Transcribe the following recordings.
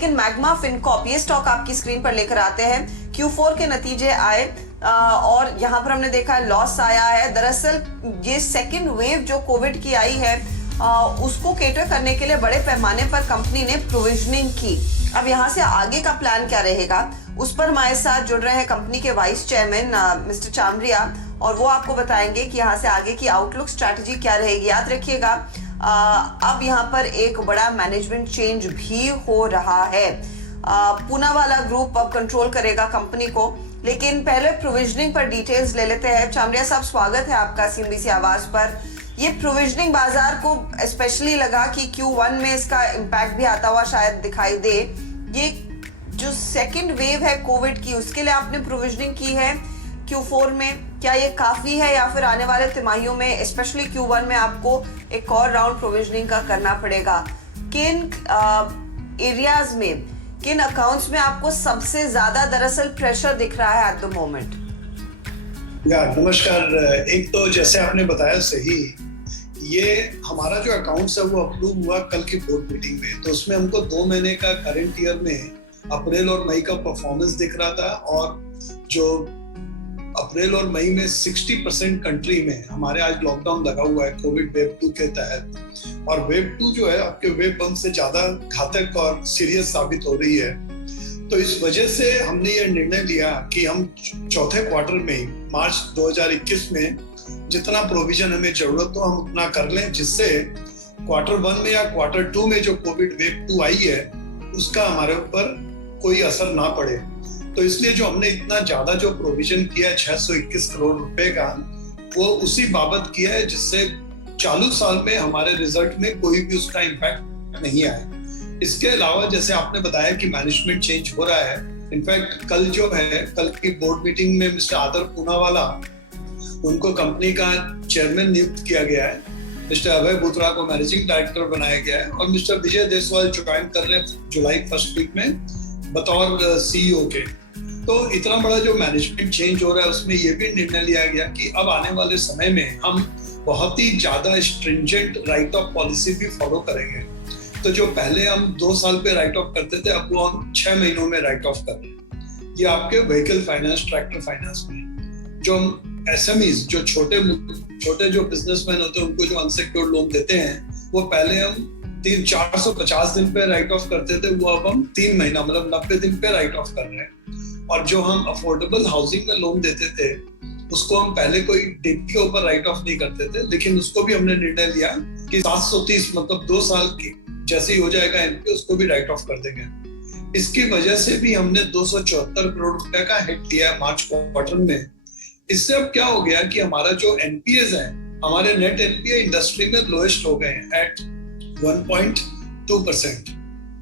लेकिन magma Fincorp ये stock आपकी स्क्रीन पर लेकर आते हैं। Q4 के नतीजे आए और यहाँ पर हमने देखा है लॉस आया है। दरअसल ये सेकेंड वेव जो कोविड की आई है उसको केटर करने के लिए बड़े पैमाने पर कंपनी ने प्रोविजनिंग की। अब यहाँ से आगे का प्लान क्या रहेगा, उस पर हमारे साथ जुड़ रहे हैं कंपनी के वाइस चेयरमैन मिस्टर चामरिया, और वो आपको बताएंगे कि यहाँ से आगे की आउटलुक स्ट्रैटेजी क्या रहेगी। याद रखिएगा अब यहाँ पर एक बड़ा मैनेजमेंट चेंज भी हो रहा है। पूनावाला ग्रुप अब कंट्रोल करेगा कंपनी को, लेकिन पहले प्रोविजनिंग पर डिटेल्स ले लेते हैं। चामरिया साहब, स्वागत है आपका CNBC आवाज पर। ये प्रोविजनिंग बाजार को स्पेशली लगा कि Q1 में इसका इम्पैक्ट भी आता हुआ शायद दिखाई दे। ये जो सेकेंड वेव है कोविड की, उसके लिए आपने प्रोविजनिंग की है Q4 में, क्या ये काफी है या फिर आने वाले तिमाहियों में स्पेशली Q1 में आपको एक और राउंड प्रोविजनिंग का करना पड़ेगा? किन एरियाज में, किन अकाउंट्स में आपको सबसे ज्यादा दरअसल प्रेशर दिख रहा है एट द मोमेंट? नमस्कार। एक तो जैसे आपने बताया सही, ये हमारा जो अकाउंट्स है वो अप्रूव हुआ कल की बोर्ड मीटिंग में, तो उसमें हमको 2 महीने का करंट ईयर में अप्रैल और मई का परफॉर्मेंस दिख रहा था। और जो अप्रैल और मई में 60% कंट्री में हमारे आज लॉकडाउन लगा हुआ है कोविड वेव 2 के तहत, और वेव 2 जो है आपके वेव 1 से ज्यादा घातक और सीरियस साबित हो रही है। तो इस वजह से हमने ये निर्णय लिया कि हम चौथे क्वार्टर में मार्च 2021 में जितना प्रोविजन हमें जरूरत हो हम उतना कर लें, जिससे क्वार्टर 1 में या क्वार्टर 2 में जो कोविड वेव 2 आई है उसका हमारे ऊपर कोई असर ना पड़े। तो इसलिए जो हमने इतना ज्यादा जो प्रोविजन किया है 621 करोड़ रुपए का, वो उसी बाबत किया है जिससे चालू साल में हमारे रिजल्ट में कोई भी उसका इम्पैक्ट नहीं आए। इसके अलावा जैसे आपने बताया कि मैनेजमेंट चेंज हो रहा है, इनफैक्ट कल जो है, कल की बोर्ड मीटिंग में मिस्टर आदर पूनावाला, उनको कंपनी का चेयरमैन नियुक्त किया गया है। मिस्टर अभय बुत्रा को मैनेजिंग डायरेक्टर बनाया गया है और मिस्टर विजय देसवाल ज्वाइन कर रहे हैं जुलाई फर्स्ट वीक में बतौर CEO के। तो इतना बड़ा जो मैनेजमेंट चेंज हो रहा है उसमें ये भी निर्णय लिया गया कि अब आने वाले समय में हम बहुत ही ज्यादा स्ट्रिंजेंट राइट ऑफ पॉलिसी भी फॉलो करेंगे। तो जो पहले हम 2 साल पे राइट ऑफ करते थे, अब वो हम 6 महीनों में राइट ऑफ कर रहे हैं। ये आपके व्हीकल फाइनेंस, ट्रैक्टर फाइनेंस में जो हम SMEs, जो छोटे जो बिजनेसमैन होते हैं, उनको जो अनसिक्योर्ड लोन देते हैं, वो पहले हम 450 दिन पे राइट ऑफ करते थे, वो अब हम 3 महीना मतलब 90 दिन पे राइट ऑफ कर रहे हैं। और जो हम अफोर्डेबल हाउसिंग में लोन देते थे उसको हम पहले कोई डेट के ऊपर राइट ऑफ नहीं करते थे, लेकिन उसको भी हमने निर्णय लिया कि 730 मतलब 2 साल की जैसे ही हो जाएगा NPA उसको भी राइट ऑफ कर देंगे। इसकी वजह से भी हमने 274 करोड़ रुपए का हिट लिया मार्च क्वार्टर में। इससे अब क्या हो गया कि हमारा जो NPAs है, हमारे नेट NPA इंडस्ट्री में लोएस्ट हो गए हैं एट 1.2%,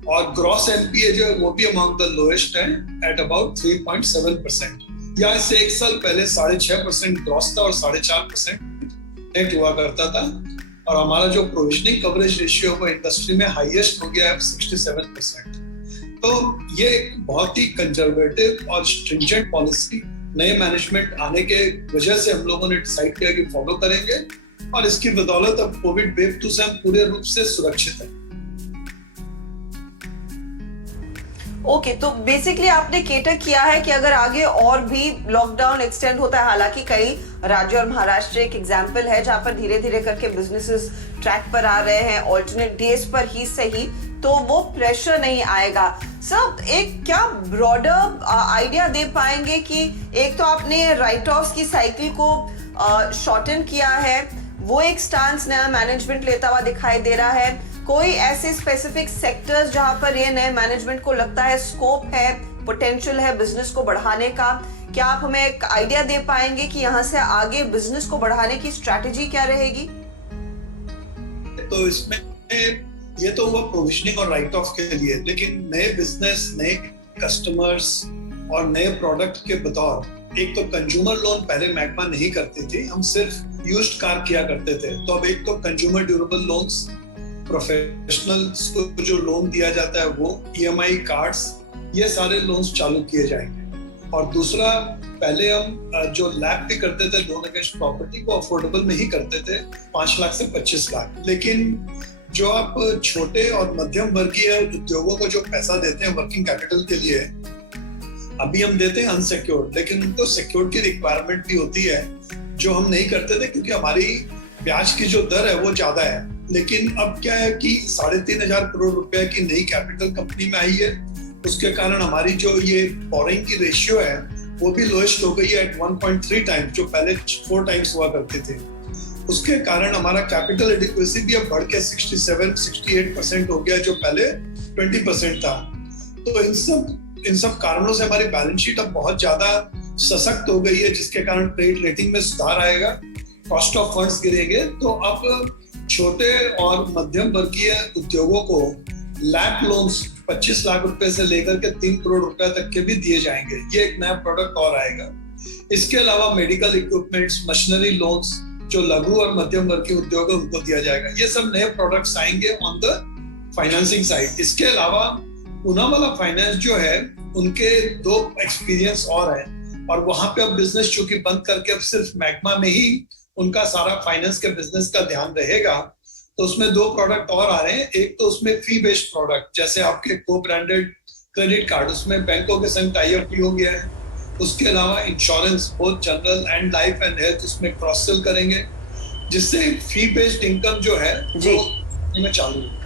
और ग्रॉस NPA जो है वो भी अमंग द लोएस्ट है एट अबाउट 3.7%। यहाँ से 1 साल पहले 6.5% ग्रॉस था और 4.5% नेट हुआ करता था, और हमारा जो प्रोविजनिंग कवरेज रेशियो वो इंडस्ट्री में हाईएस्ट हो गया है 67%। तो ये एक बहुत ही कंजर्वेटिव और स्ट्रिंजेंट पॉलिसी नए मैनेजमेंट आने के वजह से हम लोगों ने डिसाइड किया कि फॉलो करेंगे, और इसकी बदौलत अब कोविड वेव 2 से हम पूरे रूप से सुरक्षित हैं। ओके, तो बेसिकली आपने केटर किया है कि अगर आगे और भी लॉकडाउन एक्सटेंड होता है, हालांकि कई राज्य और महाराष्ट्र एक एग्जांपल है जहां पर धीरे धीरे करके बिजनेसेस ट्रैक पर आ रहे हैं, ऑल्टरनेट डेज पर ही सही, तो वो प्रेशर नहीं आएगा। सर, एक क्या ब्रॉडर आइडिया दे पाएंगे कि एक तो आपने राइट ऑफ की साइकिल को शॉर्टन किया है, वो एक स्टांस नया मैनेजमेंट लेता हुआ दिखाई दे रहा है, कोई ऐसे स्पेसिफिक सेक्टर्स जहां पर ये नए मैनेजमेंट को लगता है स्कोप है, पोटेंशियल है बिजनेस को बढ़ाने का? क्या आप हमें एक आइडिया दे पाएंगे कि यहाँ से आगे बिजनेस को बढ़ाने की स्ट्रैटेजी क्या रहेगी? तो इसमें ये तो हुआ प्रोविजनिंग और राइट ऑफ के लिए, लेकिन नए बिजनेस, नए कस्टमर्स और नए प्रोडक्ट के बतौर एक तो कंज्यूमर लोन पहले मैग्मा नहीं करती थी, हम सिर्फ यूज्ड कार किया करते थे। तो अब एक तो कंज्यूमर ड्यूरेबल लोन्स, प्रोफेशनल्स को जो लोन दिया जाता है वो, EMI कार्ड्स, ये सारे लोन्स चालू किए जाएंगे। और दूसरा, पहले हम जो लैब भी करते थे लोन अगेंस्ट प्रॉपर्टी को अफोर्डेबल में ही करते थे, 5 लाख से 25 लाख, लेकिन जो आप छोटे और मध्यम वर्गीय उद्योगों को जो पैसा देते हैं वर्किंग कैपिटल के लिए, अभी हम देते हैं अनसिक्योर्ड, लेकिन उनको सिक्योर्ड की रिक्वायरमेंट भी होती है जो हम नहीं करते थे क्योंकि हमारी ब्याज की जो दर है वो ज्यादा है। लेकिन अब क्या है कि 3,500 करोड़ रुपए की नई कैपिटल कंपनी में आई है, उसके कारण हमारी जो ये बोरिंग की रेशियो है वो भी लोएस्ट हो गई है एट 1.3 टाइम्स, जो पहले 4 टाइम्स हुआ करते थे। उसके कारण हमारा कैपिटल एडिक्वेसी भी अब बढ़ के 67-68% हो गया, जो पहले 20% था। तो इन सब कारणों से हमारी बैलेंस शीट अब बहुत ज्यादा सशक्त हो गई है, जिसके कारण क्रेडिट रेटिंग में सुधार आएगा, कॉस्ट ऑफ फंड्स गिरेंगे। तो अब छोटे और मध्यम वर्गीय उद्योगों को लैप लोन्स 25 लाख रुपए से लेकर के 3 करोड़ रुपए तक के भी दिए जाएंगे। ये एक नया प्रोडक्ट और आएगा। इसके अलावा मेडिकल इक्विपमेंट्स, मशीनरी लोन्स जो लघु और मध्यम वर्गीय उद्योग है उनको दिया जाएगा। ये सब नए प्रोडक्ट्स आएंगे ऑन द फाइनेंसिंग साइड। इसके अलावा पूनावाला फाइनेंस जो है उनके 2 एक्सपीरियंस और हैं, और वहां पे अब बिजनेस चूंकि बंद करके अब सिर्फ मैग्मा में ही उनका सारा फाइनेंस के बिजनेस का ध्यान रहेगा, तो उसमें 2 प्रोडक्ट और आ रहे हैं। एक तो उसमें फी बेस्ड प्रोडक्ट, जैसे आपके को ब्रांडेड क्रेडिट कार्ड, उसमें बैंकों के संग टाई अप हो गया है। उसके अलावा insurance, both general and life and health, उसमें क्रॉस सेल करेंगे, जिससे फी बेस्ड इनकम जो है वो में चालू है।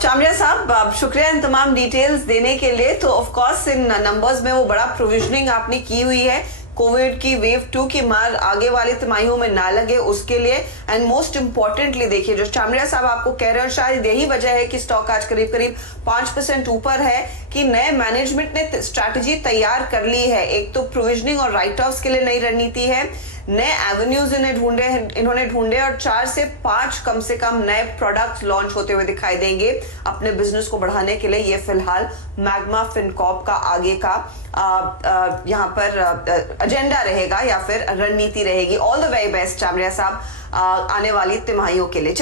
चामड़िया साहब, शुक्रिया इन तमाम डिटेल्स देने के लिए। तो ऑफ कोर्स इन नंबर्स में वो बड़ा प्रोविजनिंग आपने की हुई है कोविड की वेव 2 की मार आगे वाली तिमाहियों में ना लगे उसके लिए। एंड मोस्ट इंपॉर्टेंटली देखिए, जो चामड़िया साहब आपको कह रहे हैं, शायद यही वजह है कि स्टॉक आज करीब करीब 5% ऊपर है, कि नए मैनेजमेंट ने स्ट्रैटेजी तैयार कर ली है। एक तो प्रोविजनिंग और राइट ऑफ्स के लिए नई रणनीति है, नए एवेन्यूज इन्होंने ढूंढे और 4 से 5 कम से कम नए प्रोडक्ट्स लॉन्च होते हुए दिखाई देंगे अपने बिजनेस को बढ़ाने के लिए। ये फिलहाल मैग्मा फिनकॉर्प का आगे का यहाँ पर एजेंडा रहेगा या फिर रणनीति रहेगी। ऑल द वेरी बेस्ट चामड़िया साहब आने वाली तिमाहियों के लिए।